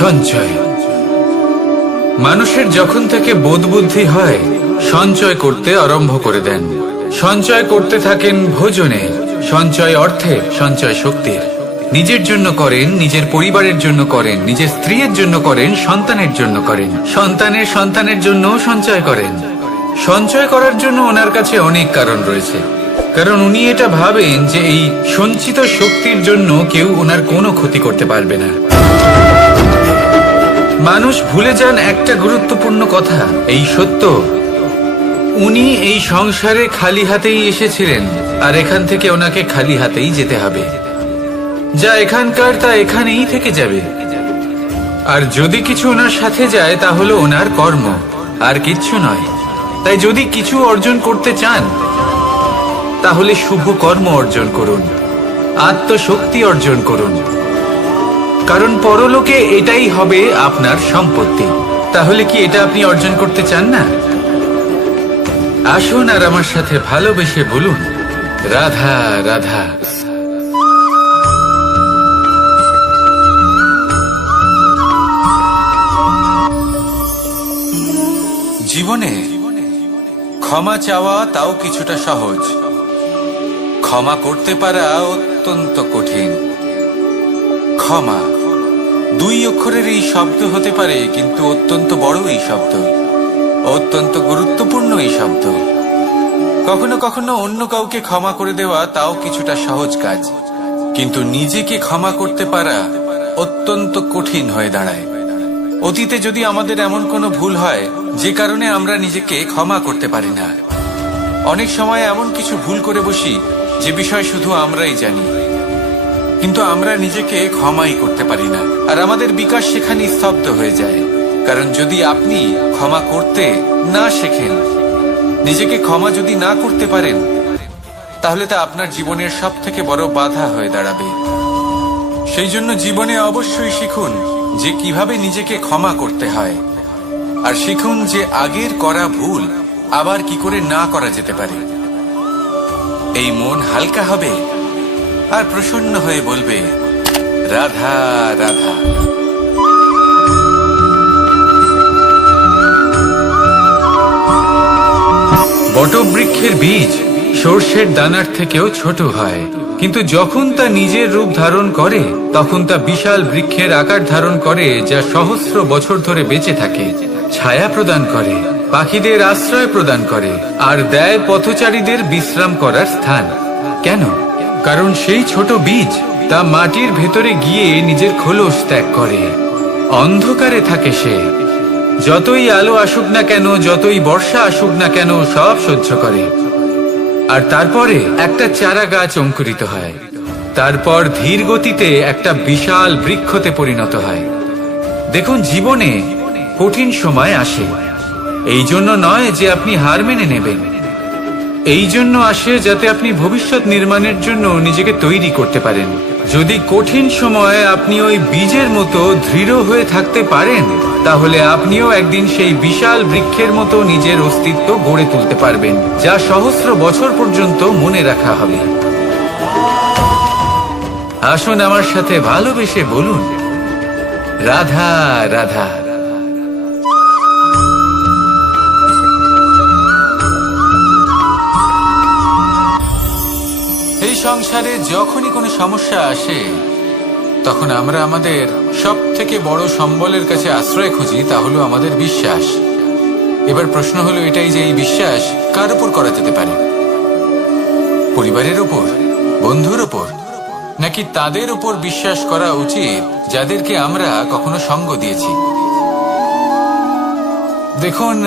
সঞ্চয়। মানুষের যখন থেকে বোধ বুদ্ধি হয় সঞ্চয় করতে আরম্ভ করে দেন। সঞ্চয় করতে থাকেন ভোজনে, সঞ্চয় অর্থে, সঞ্চয় শক্তির। নিজের জন্য করেন, নিজের পরিবারের জন্য করেন, নিজের স্ত্রীর জন্য করেন, সন্তানের জন্য করেন, সন্তানের সন্তানের জন্য সঞ্চয় করেন। সঞ্চয় করার জন্য ওনার কাছে অনেক কারণ রয়েছে, কারণ উনি এটা ভাবেন যে এই সঞ্চিত শক্তির জন্য কেউ ওনার কোনো ক্ষতি করতে পারবে না। মানুষ ভুলে যান একটা গুরুত্বপূর্ণ কথা, এই সত্য, উনি এই সংসারে খালি হাতেই এসেছিলেন আর এখান থেকে ওনাকে খালি হাতেই যেতে হবে। যা এখানকার তা এখানেই থেকে যাবে। আর যদি কিছু ওনার সাথে যায় তা হলো ওনার কর্ম, আর কিচ্ছু নয়। তাই যদি কিছু অর্জন করতে চান তাহলে শুভ কর্ম অর্জন করুন, আত্মশক্তি অর্জন করুন, কারণ পরলোকে এটাই হবে আপনার সম্পত্তি। তাহলে কি এটা আপনি অর্জন করতে চান না? আসুন আর আমার সাথে ভালোবেসে বলুন, রাধা রাধা। জীবনে ক্ষমা চাওয়া তাও কিছুটা সহজ, ক্ষমা করতে পারা অত্যন্ত কঠিন। ক্ষমা দুই অক্ষরের এই শব্দ হতে পারে, কিন্তু অত্যন্ত বড় এই শব্দ, অত্যন্ত গুরুত্বপূর্ণ এই শব্দ। কখনো কখনো অন্য কাউকে ক্ষমা করে দেওয়া তাও কিছুটা সহজ কাজ, কিন্তু নিজেকে ক্ষমা করতে পারা অত্যন্ত কঠিন হয়ে দাঁড়ায়। অতীতে যদি আমাদের এমন কোনো ভুল হয় যে কারণে আমরা নিজেকে ক্ষমা করতে পারি না, অনেক সময় এমন কিছু ভুল করে বসি যে বিষয় শুধু আমরাই জানি, কিন্তু আমরা নিজেকে ক্ষমাই করতে পারি না। আর আমাদের বিকাশ সেখানে স্তব্ধ হয়ে যায়। কারণ যদি আপনি ক্ষমা করতে না শেখেন, নিজেকে ক্ষমা যদি না করতে পারেন, তাহলে তা আপনার জীবনের সব থেকে বড় বাধা হয়ে দাঁড়াবে। সেই জন্য জীবনে অবশ্যই শিখুন যে কিভাবে নিজেকে ক্ষমা করতে হয়, আর শিখুন যে আগের করা ভুল আবার কি করে না করা যেতে পারে। এই মন হালকা হবে আর প্রসন্ন হয়ে বলবে, রাধা রাধা। বটবৃক্ষের বীজ সর্ষের দানার থেকেও ছোট হয়, কিন্তু যখন তা নিজের রূপ ধারণ করে তখন তা বিশাল বৃক্ষের আকার ধারণ করে, যা সহস্র বছর ধরে বেঁচে থাকে, ছায়া প্রদান করে, পাখিদের আশ্রয় প্রদান করে, আর দেয় পথচারীদের বিশ্রাম করার স্থান। কেন? কারণ সেই ছোট বীজ তা মাটির ভেতরে গিয়ে নিজের খোলস ত্যাগ করে। অন্ধকারে থাকে সে, যতই আলো আসুক না কেন, যতই বর্ষা আসুক না কেন, সব সহ্য করে। আর তারপরে একটা চারা গাছ অঙ্কুরিত হয়, তারপর ধীর গতিতে একটা বিশাল বৃক্ষতে পরিণত হয়। দেখুন, জীবনে কঠিন সময় আসে, এই জন্য নয় যে আপনি হার মেনে নেবেন, এই জন্য আসে যাতে আপনি ভবিষ্যৎ নির্মাণের জন্য নিজেকে তৈরি করতে পারেন। যদি কঠিন সময়ে আপনি ওই বীজের মতো দৃঢ় হয়ে থাকতে পারেন, তাহলে আপনিও একদিন সেই বিশাল বৃক্ষের মতো নিজের অস্তিত্ব গড়ে তুলতে পারবেন, যা সহস্র বছর পর্যন্ত মনে রাখা হবে। আসুন আমার সাথে ভালোবেসে বলুন, রাধা রাধা। এই সংসারে যখনই কোনো সমস্যা আসে, তখন আমরা আমাদের সব থেকে বড় সম্বলের কাছে আশ্রয় খুঁজি, তা হলো আমাদের বিশ্বাস। এবার প্রশ্ন হলো এটাই যে এই বিশ্বাস কার উপর করা যেতে পারে? পরিবারের উপর, বন্ধুর উপর, নাকি তাদের উপর বিশ্বাস করা উচিত যাদেরকে আমরা কখনো সঙ্গ দিয়েছি? দেখুন,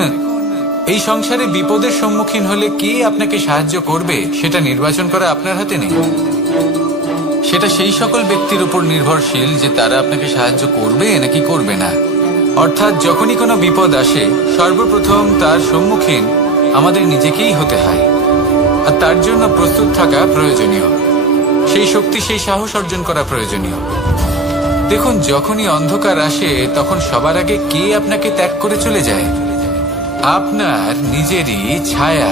এই সংসারে বিপদের সম্মুখীন হলে কে আপনাকে সাহায্য করবে সেটা নির্বাচন করা আপনার হাতে নেই। সেটা সেই সকল ব্যক্তির উপর নির্ভরশীল যে তারা আপনাকে সাহায্য করবে নাকি করবে না। অর্থাৎ যখনই কোনো বিপদ আসে, সর্বপ্রথম তার সম্মুখীন আমাদের নিজেকেই হতে হয়, আর তার জন্য প্রস্তুত থাকা প্রয়োজনীয়, সেই শক্তি, সেই সাহস অর্জন করা প্রয়োজনীয়। দেখুন, যখনই অন্ধকার আসে তখন সবার আগে কে আপনাকে ত্যাগ করে চলে যায়? আপনার নিজেরই ছায়া।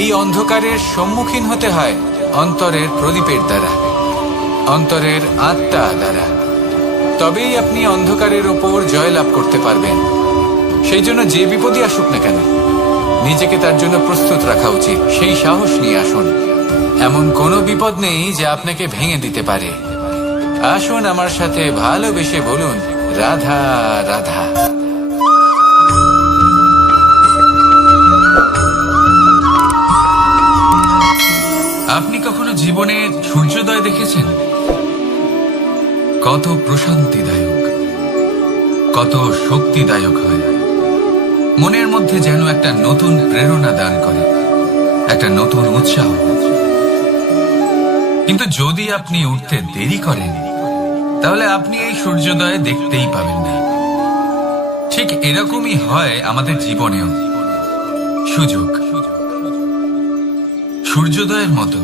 এই অন্ধকারের সম্মুখীন হতে হয় অন্তরের প্রদীপের দ্বারা, অন্তরের আত্মা দ্বারা। তবেই আপনি অন্ধকারের ওপর জয় লাভ করতে পারবেন। সেই জন্য যে বিপদই আসুক না কেন, নিজেকে তার জন্য প্রস্তুত রাখা উচিত। সেই সাহস নিয়ে আসুন। এমন কোনো বিপদ নেই যা আপনাকে ভেঙে দিতে পারে। আসুন আমার সাথে ভালোবেসে বলুন, রাধা রাধা। আপনি কখনো জীবনে সূর্যোদয় দেখেছেন? কত প্রশান্তিদায়ক, কত শক্তিদায়ক হয়। মনের মধ্যে যেন একটা নতুন প্রেরণা দান করে, একটা নতুন উৎসাহ। কিন্তু যদি আপনি উঠতে দেরি করেন, তাহলে আপনি এই সূর্যোদয় দেখতেই পাবেন না। ঠিক এরকমই হয় আমাদের জীবনেও। সুযোগ সূর্যোদয়ের মতো।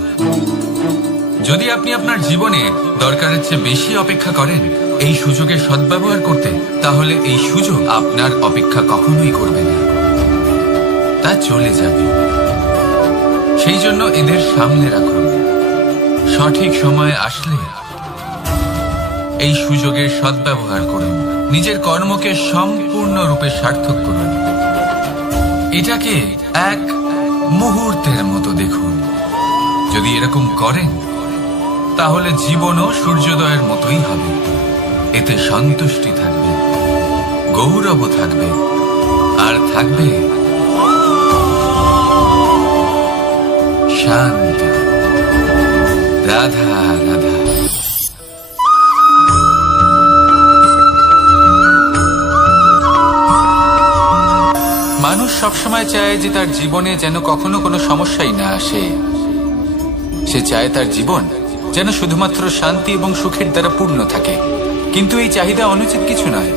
যদি আপনি আপনার জীবনে দরকারের চেয়ে বেশি অপেক্ষা করেন এই সুযোগের সদ্ব্যবহার করতে, তাহলে এই সুযোগ আপনার অপেক্ষা কখনোই করবে না, তা চলে যাবে। সেই জন্য এদের সামনে রাখুন। সঠিক সময়ে আসলে এই সুযোগের সদ্ব্যবহার করুন। নিজের কর্মকে সম্পূর্ণরূপে সার্থক করুন। এটাকে এক মুহূর্তের মতো দেখুন। যদি এরকম করেন, তাহলে জীবনও সূর্যোদয়ের মতোই হবে। এতে সন্তুষ্টি থাকবে, গৌরব থাকবে, আর থাকবে শান্তি। রাধা রাধা। মানুষ সবসময় চায় যে তার জীবনে যেন কখনো কোনো সমস্যাই না আসে। সে চায় তার জীবন যেন শুধুমাত্র শান্তি এবং সুখের দ্বারা পূর্ণ থাকে। কিন্তু এই চাহিদা অনুচিত কিছু নয়।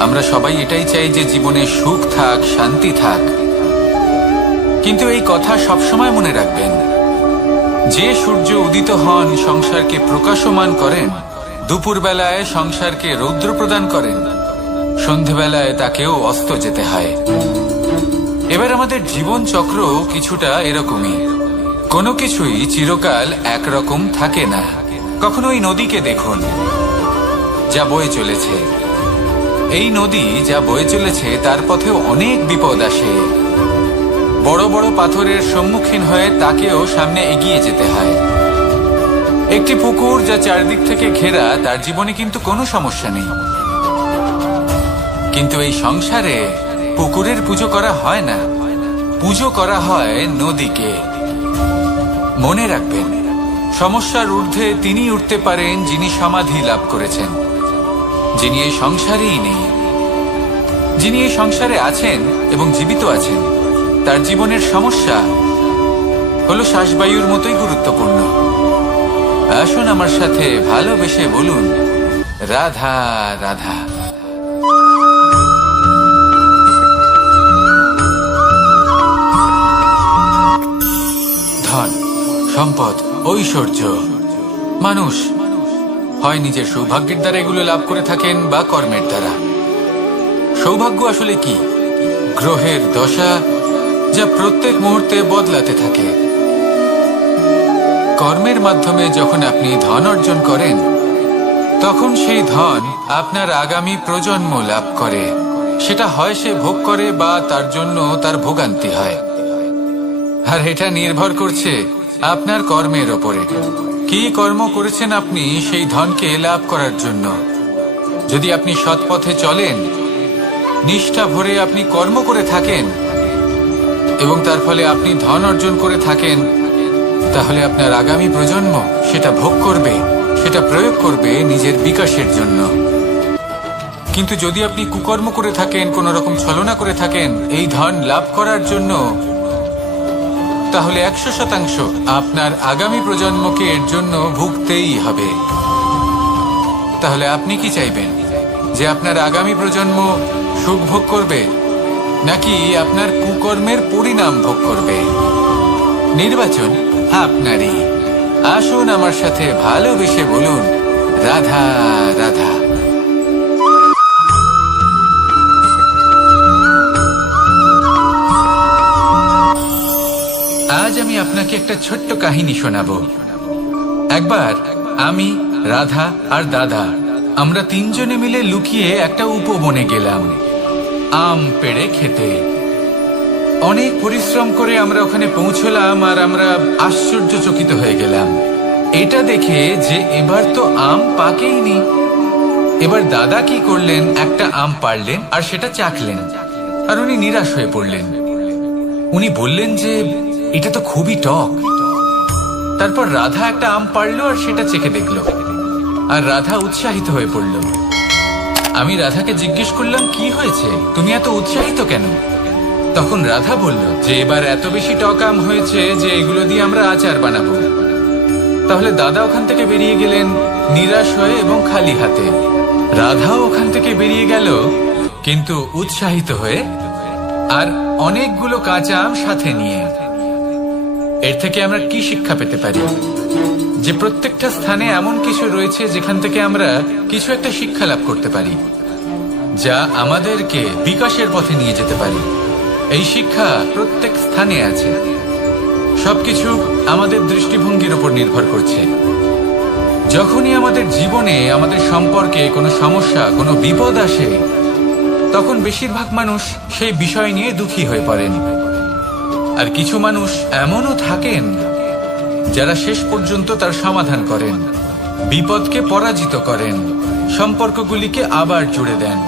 আমরা সবাই এটাই চাই যে জীবনে সুখ থাক, শান্তি থাক। কিন্তু এই কথা সবসময় মনে রাখবেন, যে সূর্য উদিত হন সংসারকে প্রকাশমান করেন, দুপুরবেলায় সংসারকে রৌদ্র প্রদান করেন, সন্ধেবেলায় তাকেও অস্ত যেতে হয়। এবার আমাদের জীবন চক্র কিছুটা এরকমই। কোনো কিছুই চিরকাল একরকম থাকে না। কখনো এই নদীকে দেখুন, যা বয়ে চলেছে। এই নদী যা বয়ে চলেছে তার পথেও অনেক বিপদ আসে। বড় বড় পাথরের সম্মুখীন হয়ে তাকেও সামনে এগিয়ে যেতে হয়। একটি পুকুর যা চারদিক থেকে ঘেরা, তার জীবনে কিন্তু কোনো সমস্যা নেই। কিন্তু এই সংসারে পুকুরের পুজো করা হয় না, পুজো করা হয় নদীকে। মনে রাখবেন, সমস্যার ঊর্ধ্বে তিনি উঠতে পারেন যিনি সমাধি লাভ করেছেন, যিনি এই সংসারেই নেই। যিনি এই সংসারে আছেন এবং জীবিত আছেন, তার জীবনের সমস্যা হলো শ্বাসবায়ুর মতোই গুরুত্বপূর্ণ। আসুন আমার সাথে ভালোবেসে বলুন, রাধা রাধা। ধন, সম্পদ, ঐশ্বর্য, মানুষ হয় নিজের সৌভাগ্যের দ্বারা এগুলো লাভ করে থাকেন বা কর্মের দ্বারা। সৌভাগ্য আসলে কি? গ্রহের দশা যা প্রত্যেক মুহূর্তে বদলাতে থাকে। কর্মের মাধ্যমে যখন আপনি ধন অর্জন করেন, তখন সেই ধন আপনার আগামী প্রজন্ম লাভ করে। সেটা হয় সে ভোগ করে বা তার জন্য তার ভোগান্তি হয়। আর এটা নির্ভর করছে আপনার কর্মের ওপরে। কি কর্ম করেছেন আপনি সেই ধনকে লাভ করার জন্য? যদি আপনি সৎ পথে চলেন, নিষ্ঠা ভরে আপনি কর্ম করে থাকেন এবং তার ফলে আপনি ধন অর্জন করে থাকেন, তাহলে আপনার আগামী প্রজন্ম সেটা ভোগ করবে, সেটা প্রয়োগ করবে নিজের বিকাশের জন্য। কিন্তু যদি আপনি কুকর্ম করে থাকেন, কোন রকম ছলনা করে থাকেন এই ধন লাভ করার জন্য, তাহলে 100% আপনার আগামী প্রজন্মকে এর জন্য ভুগতেই হবে। তাহলে আপনি কি চাইবেন? যে আপনার আগামী প্রজন্ম সুখ ভোগ করবে, নাকি আপনার কুকর্মের পরিণাম ভোগ করবে? নির্বাচন আপনারই। আসুন আমার সাথে ভালোবেসে বলুন, রাধা রাধা। আজ আমি আপনাকে একটা ছোট্ট কাহিনী শোনাবো। একবার আমি, রাধা আর দাদা আমরা তিনজনে মিলে লুকিয়ে একটা উপবনে গেলাম আম পেড়ে খেতে। অনেক পরিশ্রম করে আমরা ওখানে পৌঁছলাম আর আমরা আশ্চর্যচকিত হয়ে গেলাম এটা দেখে যে এবার তো আম পাকেইনি। এবার দাদা কি করলেন, একটা আম পাড়লেন আর সেটা চাখলেন, আর উনি নিরাশ হয়ে পড়লেন। উনি বললেন যে এটা তো খুবই টক। তারপর রাধা একটা আম পাড়লো আর সেটা চেখে দেখলো, আর রাধা উৎসাহিত হয়ে পড়ল। আমি রাধাকে জিজ্ঞেস করলাম, কি হয়েছে, তুমি এত উৎসাহিত কেন? তখন রাধা বলল যে এবার এত বেশি টক আম হয়েছে যে এগুলো দিয়ে আমরা আচার বানাবো। তাহলে দাদা ওখান থেকে বেরিয়ে গেলেন নিরাশ হয়ে এবং খালি হাতে। রাধাও ওখান থেকে বেরিয়ে গেল কিন্তু উৎসাহিত হয়ে, আর অনেকগুলো কাঁচা আম সাথে নিয়ে। এর থেকে আমরা কি শিক্ষা পেতে পারি? যে প্রত্যেকটা স্থানে এমন কিছু রয়েছে যেখান থেকে আমরা কিছু একটা শিক্ষা লাভ করতে পারি, যা আমাদেরকে বিকাশের পথে নিয়ে যেতে পারি। এই শিক্ষা প্রত্যেক স্থানে আছে। সবকিছু আমাদের দৃষ্টিভঙ্গির উপর নির্ভর করছে। যখনই আমাদের জীবনে, আমাদের সম্পর্কে কোনো সমস্যা, কোনো বিপদ আসে, তখন বেশিরভাগ মানুষ সেই বিষয় নিয়ে দুঃখী হয়ে পড়েন। আর কিছু মানুষ এমনও থাকেন যারা শেষ পর্যন্ত তার সমাধান করেন, বিপদকে পরাজিত করেন, সম্পর্কগুলিকে আবার জুড়ে দেন।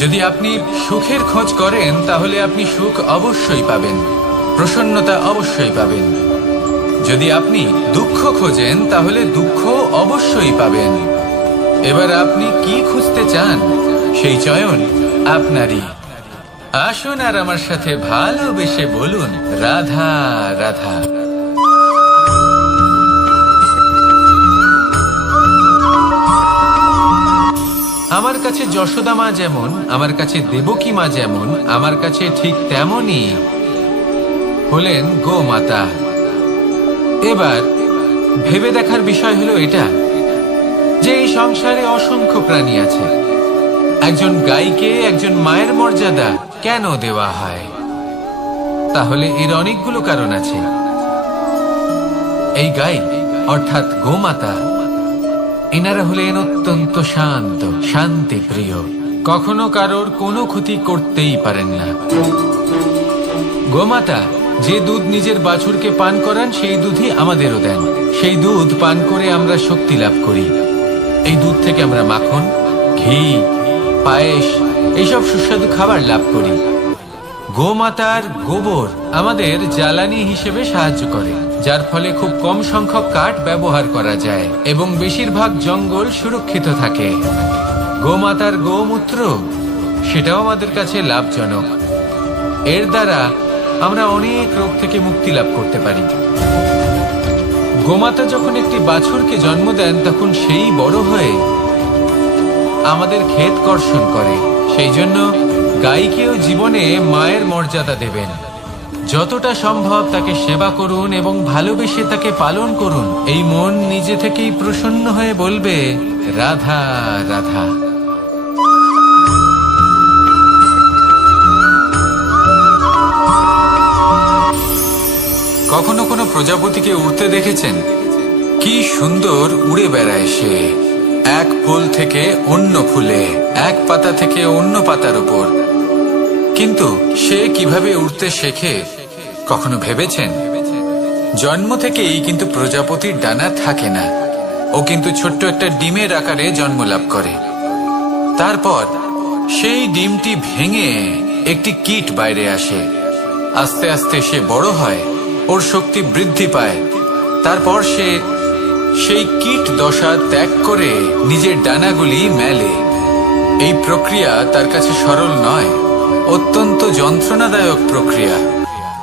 যদি আপনি সুখের খোঁজ করেন তাহলে আপনি সুখ অবশ্যই পাবেন, প্রসন্নতা অবশ্যই পাবেন। যদি আপনি দুঃখ খোঁজেন তাহলে দুঃখ অবশ্যই পাবেন। এবার আপনি কি খুঁজতে চান, সেই চয়ন আপনারই। আসুন আর আমার সাথে ভালোবেসে বলুন, রাধা রাধা। আমার কাছে যশোদা মা যেমন, আমার কাছে দেবকী মা যেমন, আমার কাছে ঠিক তেমনই হলেন গোমাতা। এবার ভেবে দেখার বিষয় হলো এটা যে এই সংসারে অসংখ্য প্রাণী আছে। একজন গাইকে একজন মায়ের মর্যাদা কেন দেওয়া হয়? তাহলে এর অনেকগুলো কারণ আছে। এই গাই অর্থাৎ গোমাতা, এনারা হলেন অত্যন্ত শান্ত, শান্তি প্রিয়, কখনো কারোর কোনো ক্ষতি করতেই পারেন না। গোমাতা যে দুধ নিজের বাছুরকে পান করান সেই দুধই আমাদেরও দেন। সেই দুধ পান করে আমরা শক্তি লাভ করি। এই দুধ থেকে আমরা মাখন, ঘি, পায়েস, এইসব সুস্বাদু খাবার লাভ করি। গোমাতার গোবর আমাদের জ্বালানি হিসেবে সাহায্য করে, যার ফলে খুব কম সংখ্যক কাঠ ব্যবহার করা যায় এবং বেশিরভাগ জঙ্গল সুরক্ষিত থাকে। গোমাতার গোমূত্র, সেটাও আমাদের কাছে লাভজনক। এর দ্বারা আমরা অনেক রোগ থেকে মুক্তি লাভ করতে পারি। গোমাতা যখন একটি বাছুরকে জন্ম দেন তখন সেই বড় হয়ে আমাদের ক্ষেত কর্ষণ করে। সেই জন্য গাইকেও জীবনে মায়ের মর্যাদা দেবেন। যতটা সম্ভব তাকে সেবা করুন এবং ভালোবেসে তাকে পালন করুন। এই মন নিজে থেকেই প্রসন্ন হয়ে বলবে, রাধা রাধা। কখনো কোনো প্রজাপতিকে উড়তে দেখেছেন? কি সুন্দর উড়ে বেড়ায় সে, এক ফুল থেকে অন্য ফুলে, এক পাতা থেকে অন্য পাতার উপর। কিন্তু সে কিভাবে উড়তে শেখে কখনো ভেবেছেন? জন্ম থেকেই কিন্তু প্রজাপতির ডানা থাকে না। ও কিন্তু ছোট্ট একটা ডিমের আকারে জন্ম লাভ করে। তারপর সেই ডিমটি ভেঙে একটি কীট বাইরে আসে। আস্তে আস্তে সে বড় হয়, ওর শক্তি বৃদ্ধি পায়। তারপর সে সেই কীট দশা ত্যাগ করে নিজের ডানাগুলি মেলে। এই প্রক্রিয়া তার কাছে সরল নয়, অত্যন্ত যন্ত্রণাদায়ক প্রক্রিয়া,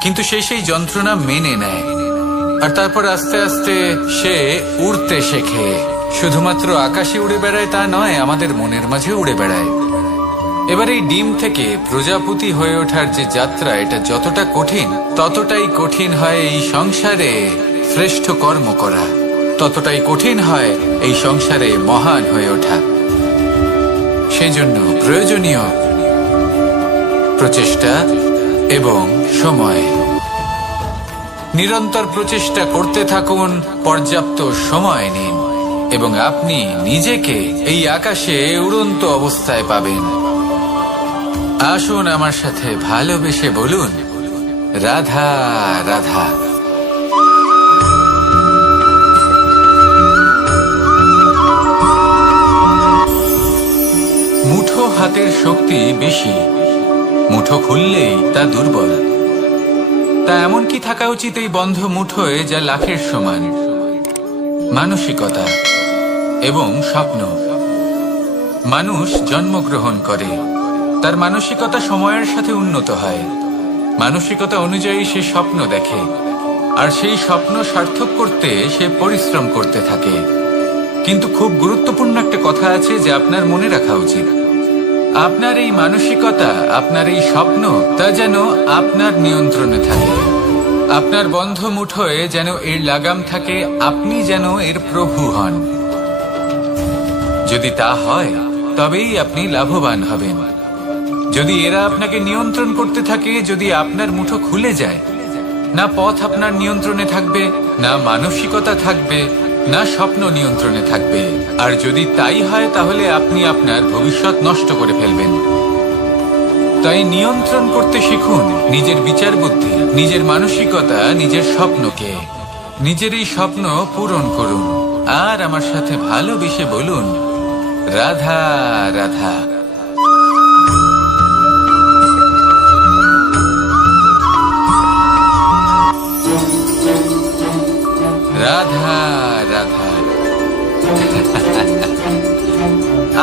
কিন্তু সে সেই যন্ত্রণা মেনে নেয়। আর তারপর আস্তে আস্তে সে উড়তে শেখে। শুধুমাত্র আকাশে উড়ে বেড়ায় তা নয়, আমাদের মনের মাঝে উড়ে বেড়ায়। এবার এই ডিম থেকে প্রজাপতি হয়ে ওঠার যে যাত্রা, এটা যতটা কঠিন, ততটাই কঠিন হয় এই সংসারে শ্রেষ্ঠ কর্ম করা, ততটাই কঠিন হয় এই সংসারে মহান হয়ে ওঠা। সেই জন্য প্রয়োজনীয় প্রচেষ্টা এবং সময়। নিরন্তর প্রচেষ্টা করতে থাকুন, পর্যাপ্ত সময় নিন। এবং আপনি নিজেকে এই আকাশে উড়ন্ত অবস্থায় পাবেন। আসুন আমার সাথে ভালোবেসে বলুন, রাধা রাধা। মুঠো হাতের শক্তি বেশি, মুঠো খুললেই তা দুর্বল। তা এমন কি থাকা উচিত এই বন্ধ মুঠোয় যা লাখের সমান? মানসিকতা এবং স্বপ্ন। মানুষ জন্মগ্রহণ করে, তার মানসিকতা সময়ের সাথে উন্নত হয়। মানসিকতা অনুযায়ী সে স্বপ্ন দেখে, আর সেই স্বপ্ন সার্থক করতে সে পরিশ্রম করতে থাকে। কিন্তু খুব গুরুত্বপূর্ণ একটা কথা আছে যা আপনার মনে রাখা উচিত। আপনার এই মানসিকতা, আপনার এই স্বপ্ন, তা যেন আপনার নিয়ন্ত্রণে থাকে। আপনার বন্ধ মুঠোয় যেন এর লাগাম থাকে, আপনি যেন এর প্রভু হন। যদি তা হয় তবেই আপনি লাভবান হবেন। যদি এরা আপনাকে নিয়ন্ত্রণ করতে থাকে, যদি আপনার মুঠো খুলে যায়, না পথ আপনার নিয়ন্ত্রণে থাকবে, না মানসিকতা থাকবে, না স্বপ্ন নিয়ন্ত্রণে থাকবে। আর যদি তাই হয় তাহলে আপনি আপনার ভবিষ্যৎ নষ্ট করে ফেলবেন। তাই নিয়ন্ত্রণ করতে শিখুন নিজের বিচার বুদ্ধি, নিজের মানসিকতা, নিজের স্বপ্নকে। নিজের এই স্বপ্ন পূরণ করুন আর আমার সাথে ভালোবেসে বলুন, রাধা রাধা। রাধা রাধা।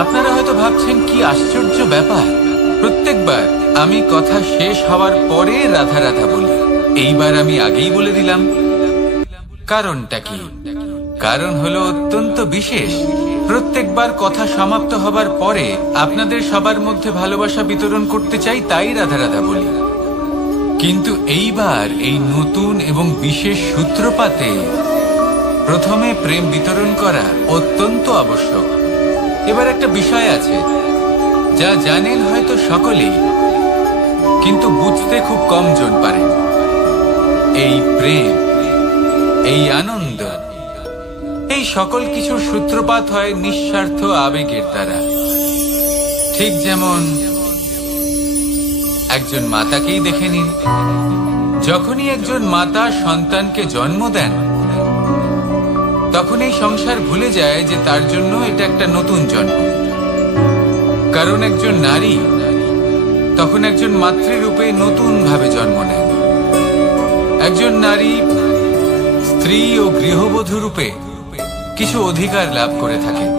আপনারা হয়তো ভাবছেন কি আশ্চর্য ব্যাপার, প্রত্যেকবার আমি কথা শেষ হওয়ার পরে রাধা রাধা বলি। এইবার আমি আগেই বলে দিলাম। কারণটা কি? কারণ হলো অত্যন্ত বিশেষ। প্রত্যেকবার কথা সমাপ্ত হবার পরে আপনাদের সবার মধ্যে ভালোবাসা বিতরণ করতে চাই, তাই রাধা রাধা বলি। কিন্তু এইবার এই নতুন এবং বিশেষ সূত্রপাতে প্রথমে প্রেম বিতরণ করা অত্যন্ত আবশ্যক। এবার একটা বিষয় আছে যা জানেন হয়তো সকলেই, কিন্তু বুঝতে খুব কম জন পারেন। এই প্রেম, এই আনন্দ, এই সকল কিছুর সূত্রপাত হয় নিঃস্বার্থ আবেগের দ্বারা। ঠিক যেমন একজন মাতাকেই দেখে নিন। যখনই একজন মাতা সন্তানকে জন্ম দেন, তখন এই সংসার ভুলে যায় যে তার জন্য এটা একটা নতুন জন্ম। কারণ একজন নারী তখন একজন মাতৃরূপে নতুন ভাবে জন্ম নেন। একজন নারী স্ত্রী ও গৃহবধূ রূপে কিছু অধিকার লাভ করে থাকেন,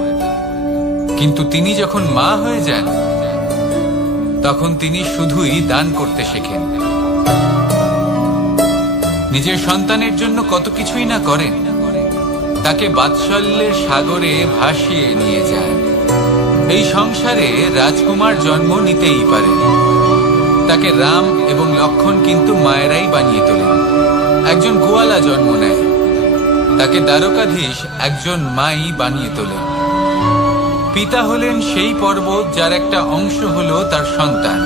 কিন্তু তিনি যখন মা হয়ে যান তখন তিনি শুধুই দান করতে শেখেন। নিজের সন্তানের জন্য কত কিছুই না করেন, তাকে বাৎসল্যের সাগরে ভাসিয়ে নিয়ে যান। এই সংসারে রাজকুমার জন্ম নিতেই পারেন, তাকে রাম এবং লক্ষ্মণ কিন্তু মায়েরাই বানিয়ে তোলেন। একজন গোয়ালা জন্ম নেয়, তাকে দ্বারকাধীশ একজন মাই বানিয়ে তোলেন। পিতা হলেন সেই পর্বত যার একটা অংশ হলো তার সন্তান,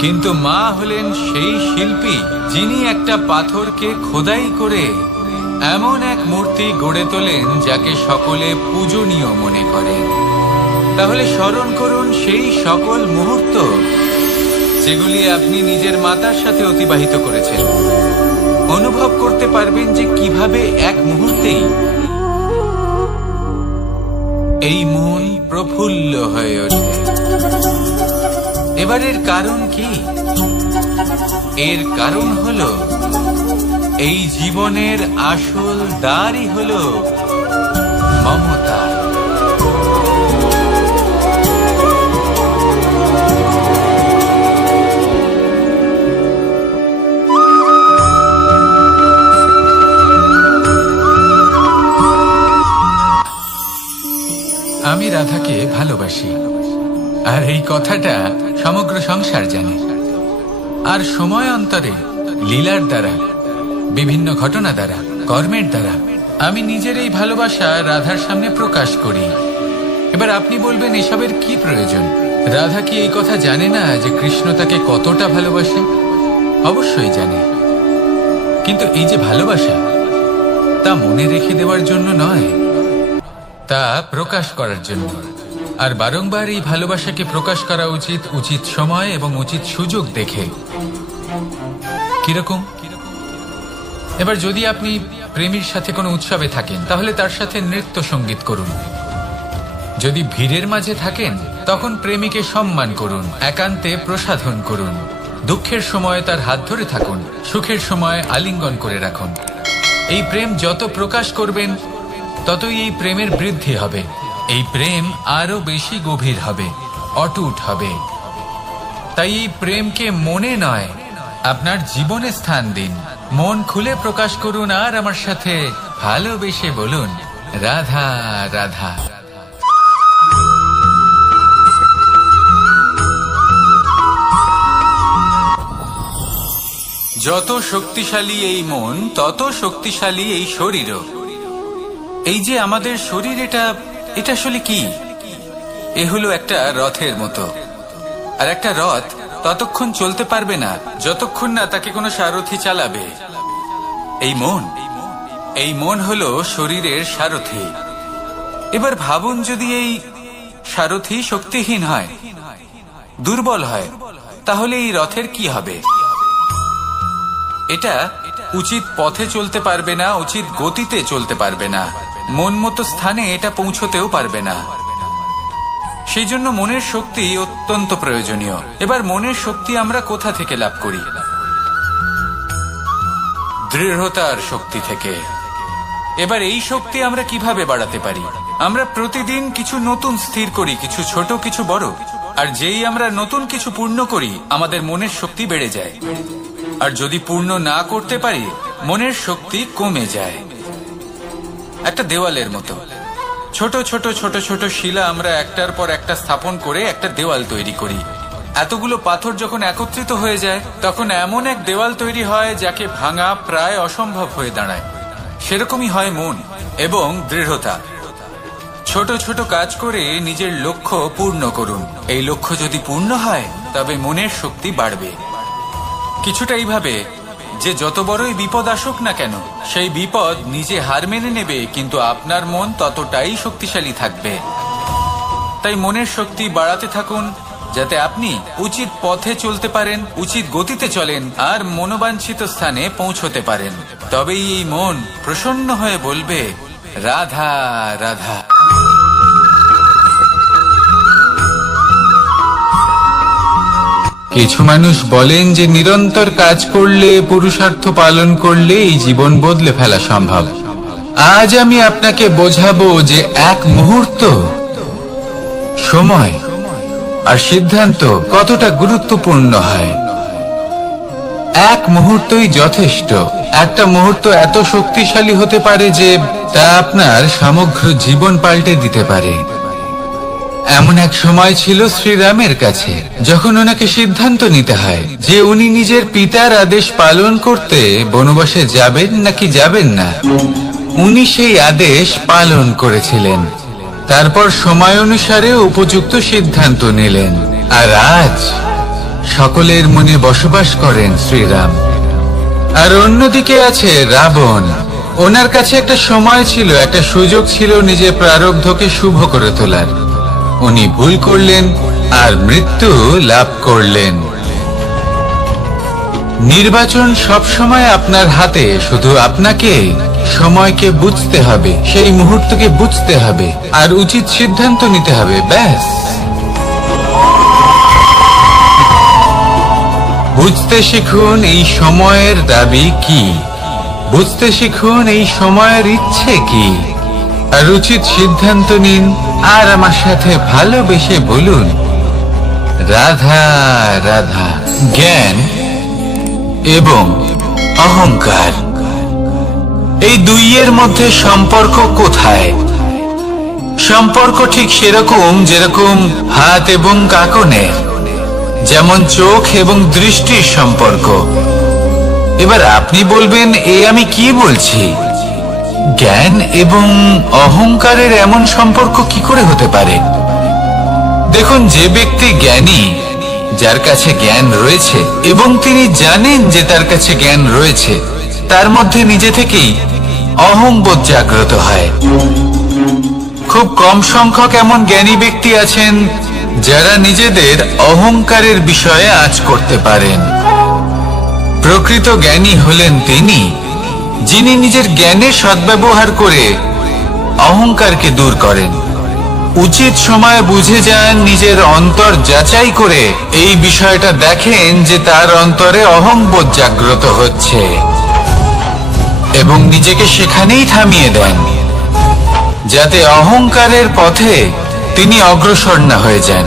কিন্তু মা হলেন সেই শিল্পী যিনি একটা পাথরকে খোদাই করে এমন এক মূর্তি গড়ে তোলেন যাকে সকলে পূজনীয় মনে করেন। তাহলে স্মরণ করুন সেই সকল মুহূর্ত যেগুলি আপনি নিজের মাতার সাথে অতিবাহিত করেছেন। অনুভব করতে পারবেন যে কিভাবে এক মুহূর্তেই এই মন প্রফুল্ল হয়ে ওঠে। এবারের কারণ কি? এর কারণ হলো এই জীবনের আসল দ্বারই হলো মমতা। আমি রাধাকে ভালোবাসি, আর এই কথাটা সমগ্র সংসার জানে। আর সময় অন্তরে লীলার দ্বারা, বিভিন্ন ঘটনা দ্বারা, কর্মের দ্বারা আমি নিজের এই ভালোবাসা রাধার সামনে প্রকাশ করি। এবার আপনি বলবেন, এসবের কি প্রয়োজন? রাধা কি এই কথা জানে না যে কৃষ্ণ তাকে কতটা ভালোবাসে? অবশ্যই জানে, কিন্তু এই যে ভালোবাসা, তা মনে রেখে দেওয়ার জন্য নয়, তা প্রকাশ করার জন্য। আর বারংবার এই ভালোবাসাকে প্রকাশ করা উচিত, উচিত সময় এবং উচিত সুযোগ দেখে। কিরকম? এবার যদি আপনি প্রেমীর সাথে কোনো উৎসবে থাকেন, তাহলে তার সাথে নৃত্য সঙ্গীত করুন। যদি ভিড়ের মাঝে থাকেন, তখন প্রেমীকে সম্মান করুন, একান্তে প্রসাধন করুন। দুঃখের সময় তার হাত ধরে থাকুন, সুখের সময় আলিঙ্গন করে রাখুন। এই প্রেম যত প্রকাশ করবেন, ততই এই প্রেমের বৃদ্ধি হবে। এই প্রেম আরো বেশি গভীর হবে, অটুট হবে। তাই এই প্রেমকে মনে নয়, আপনার জীবনে স্থান দিন। মন খুলে প্রকাশ করুন আর আমার সাথে ভালোবেসে বলুন, রাধা রাধা। যত শক্তিশালী এই মন, তত শক্তিশালী এই শরীরও। এই যে আমাদের শরীর, এটা আসলে কি? এ হলো একটা রথের মতো। আর একটা রথ ততক্ষণ চলতে পারবে না যতক্ষণ না তাকে কোনো সারথি চালাবে। এই মন হলো শরীরের সারথি। এবার ভাবুন, যদি এই সারথি শক্তিহীন হয়, দুর্বল হয়, তাহলে এই রথের কি হবে? এটা উচিত পথে চলতে পারবে না, উচিত গতিতে চলতে পারবে না, মন মতো স্থানে এটা পৌঁছতেও পারবে না। সেই জন্য মনের শক্তি অত্যন্ত প্রয়োজনীয়। এবার মনের শক্তি আমরা কোথা থেকে লাভ করি? দৃঢ়তার শক্তি থেকে। এবার এই শক্তি আমরা কিভাবে বাড়াতে পারি? আমরা প্রতিদিন কিছু নতুন স্থির করি, কিছু ছোট কিছু বড়। আর যেই আমরা নতুন কিছু পূর্ণ করি, আমাদের মনের শক্তি বেড়ে যায়। আর যদি পূর্ণ না করতে পারি, মনের শক্তি কমে যায়। একটা দেওয়ালের মতো ছোট ছোট ছোট ছোট শিলা আমরা একটার পর একটা স্থাপন করে একটা দেওয়াল তৈরি করি। এতগুলো পাথর যখন একত্রিত হয়ে যায়, তখন এমন এক দেওয়াল তৈরি হয় যাকে ভাঙা প্রায় অসম্ভব হয়ে দাঁড়ায়। সেরকমই হয় মন এবং দৃঢ়তা। ছোট ছোট কাজ করে নিজের লক্ষ্য পূর্ণ করুন। এই লক্ষ্য যদি পূর্ণ হয়, তবে মনের শক্তি বাড়বে। কিছুটা এইভাবে যে যত বড়ই বিপদ আসুক না কেন, সেই বিপদ নিজে হার মেনে নেবে, কিন্তু আপনার মন ততটাই শক্তিশালী থাকবে। তাই মনের শক্তি বাড়াতে থাকুন, যাতে আপনি উচিত পথে চলতে পারেন, উচিত গতিতে চলেন আর মনোবাঞ্ছিত স্থানে পৌঁছতে পারেন। তবেই এই মন প্রসন্ন হয়ে বলবে, রাধা রাধা। কিছু মানুষ বলেন যে নিরন্তর কাজ করলে, পুরুষার্থ পালন করলে এই জীবন বদলে ফেলা সম্ভব। আজ আমি আপনাকে বোঝাবো যে এক মুহূর্ত, সময় আর সিদ্ধান্ত কতটা গুরুত্বপূর্ণ হয়। এক মুহূর্তই যথেষ্ট। একটা মুহূর্ত এত শক্তিশালী হতে পারে যে তা আপনার সমগ্র জীবন পাল্টে দিতে পারে। এমন এক সময় ছিল শ্রীরামের কাছে, যখন ওনাকে সিদ্ধান্ত নিতে হয় যে উনি নিজের পিতার আদেশ পালন করতে বনবাসে যাবেন নাকি যাবেন না। উনি সেই আদেশ পালন করেছিলেন। তারপর সময় অনুসারে উপযুক্ত সিদ্ধান্ত নিলেন। আর আজ সকলের মনে বসবাস করেন শ্রীরাম। আর অন্যদিকে আছে রাবণ। ওনার কাছে একটা সময় ছিল, একটা সুযোগ ছিল নিজের প্রারব্ধকে শুভ করে তোলার। উনি ভুল করলেন আর মৃত্যু লাভ করলেন। নির্বাচন সব সময় আপনার হাতে, শুধু আপনাকে সময়কে বুঝতে হবে, সেই মুহূর্তকে বুঝতে হবে আর উচিত সিদ্ধান্ত নিতে হবে, ব্যাস। বুঝতে শিখুন এই সময়ের দাবি কি, বুঝতে শিখুন এই সময়ের ইচ্ছে কি, আর উচিত সিদ্ধান্ত নিন। আর আমার সাথে ভালোবেসে বলুন, রাধা রাধা। জ্ঞান এবং অহংকার, এই দুইয়ের মধ্যে সম্পর্ক কোথায়? সম্পর্ক ঠিক সেরকম যেরকম হাত এবং কাঁকনের, যেমন চোখ এবং দৃষ্টির সম্পর্ক। এবার আপনি বলবেন, আমি কি বলছি? জ্ঞান এবং অহংকারের এমন সম্পর্ক কি করে হতে পারে? দেখুন, যে ব্যক্তি জ্ঞানী, যার কাছে জ্ঞান রয়েছে এবং তিনি জানেন যে তার কাছে জ্ঞান রয়েছে, তার মধ্যে নিজে থেকেই অহংবোধ জাগ্রত হয়। খুব কম সংখ্যক এমন জ্ঞানী ব্যক্তি আছেন যারা নিজেদের অহংকারের বিষয়ে আঁচ করতে পারেন। প্রকৃত জ্ঞানী হলেন তিনি যিনি নিজের জ্ঞানের সদ্ব্যবহার করে অহংকারকে দূর করেন, উচিত সময় বুঝে যান, নিজের অন্তর যাচাই করে এই বিষয়টা দেখেন যে তার অন্তরে অহংবোধ জাগ্রত হচ্ছে এবং নিজেকে সেখানেই থামিয়ে দেন যাতে অহংকারের পথে তিনি অগ্রসর না হয়ে যান।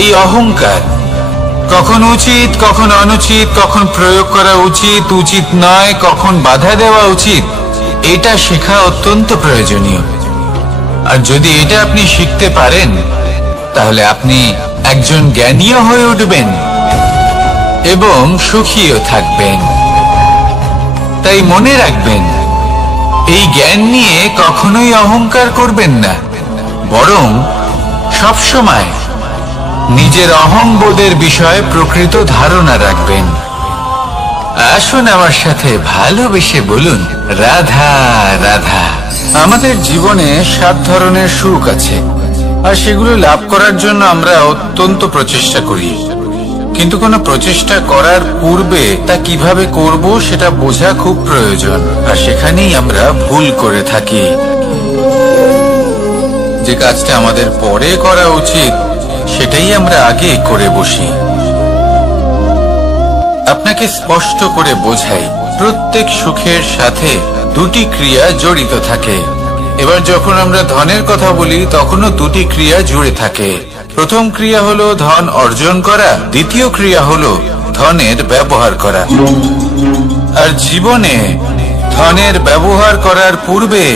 এই অহংকার কখন উচিত, কখন অনুচিত, কখন প্রয়োগ করা উচিত, উচিত নয়, কখন বাধা দেওয়া উচিত, এটা শেখা অত্যন্ত প্রয়োজনীয়। আর যদি এটা আপনি শিখতে পারেন তাহলে আপনি একজন জ্ঞানীও হয়ে উঠবেন এবং সুখীও থাকবেন। তাই মনে রাখবেন, এই জ্ঞান নিয়ে কখনোই অহংকার করবেন না, বরং সবসময় নিজের অহংবোধের বিষয়ে প্রকৃত ধারণা রাখবেন। আসুন আমার সাথে ভালোবেসে বলুন, রাধা রাধা। আমাদের জীবনে 7 ধরনের সুখ আছে, আর সেগুলো লাভ করার জন্য আমরা অত্যন্ত প্রচেষ্টা করি, কিন্তু কোনো প্রচেষ্টা করার পূর্বে তা কিভাবে করব সেটা বোঝা খুব প্রয়োজন। আর সেখানেই আমরা ভুল করে থাকি। যে কাজটা আমাদের পরে করা উচিত সেটাই আমরা আগে করে বসি। আপনাকে স্পষ্ট করে বোঝাই, প্রত্যেক সুখের সাথে 2টি ক্রিয়া জড়িত থাকে। এবার যখন আমরা ধনের কথা বলি তখনও 2টি ক্রিয়া জুড়ে থাকে। প্রথম ক্রিয়া হলো ধন অর্জন করা, দ্বিতীয় ক্রিয়া হলো ধনের ব্যবহার করা। আর জীবনে ধনের ব্যবহার করার পূর্বে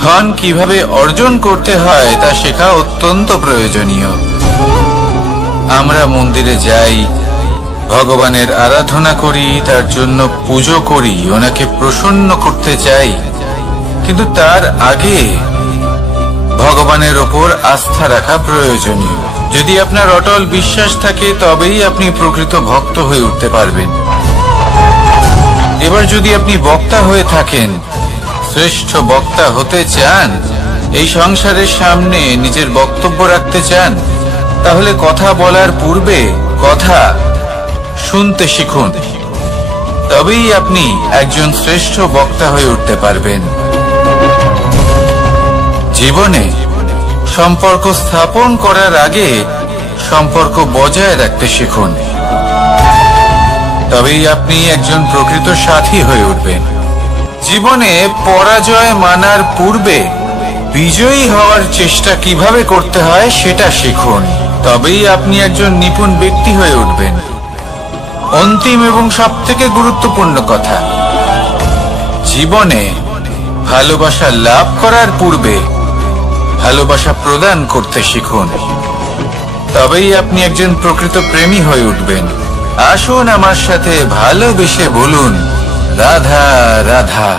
ধন কিভাবে অর্জন করতে হয় তা শেখা অত্যন্ত প্রয়োজনীয়। আমরা মন্দিরে যাই, ভগবানের আরাধনা করি, তার জন্য পুজো করি, ওনাকে প্রসন্ন করতে চাই, কিন্তু তার আগে ভগবানের ওপর আস্থা রাখা প্রয়োজনীয়। যদি আপনার অটল বিশ্বাস থাকে তবেই আপনি প্রকৃত ভক্ত হয়ে উঠতে পারবেন। এবার যদি আপনি বক্তা হয়ে থাকেন, শ্রেষ্ঠ বক্তা হতে চান, এই সংসারের সামনে নিজের বক্তব্য রাখতে চান, তাহলে কথা বলার পূর্বে কথা শুনতে শিখুন, তবেই আপনি একজন শ্রেষ্ঠ বক্তা হয়ে উঠতে পারবেন। জীবনে সম্পর্ক স্থাপন করার আগে সম্পর্ক বজায় রাখতে শিখুন, তবেই আপনি একজন প্রকৃত সাথী হয়ে উঠবেন। জীবনে পরাজয় মানার পূর্বে বিজয়ী হওয়ার চেষ্টা কিভাবে করতে হয় সেটা শিখুন, তবেই আপনি একজন নিপুণ ব্যক্তি হয়ে উঠবেন। অন্তিম এবং সবথেকে গুরুত্বপূর্ণ কথা, জীবনে ভালোবাসা লাভ করার পূর্বে ভালোবাসা প্রদান করতে শিখুন, তবেই আপনি একজন প্রকৃত প্রেমী হয়ে উঠবেন। আসুন আমার সাথে ভালোবেসে বলুন, রাধা রাধা।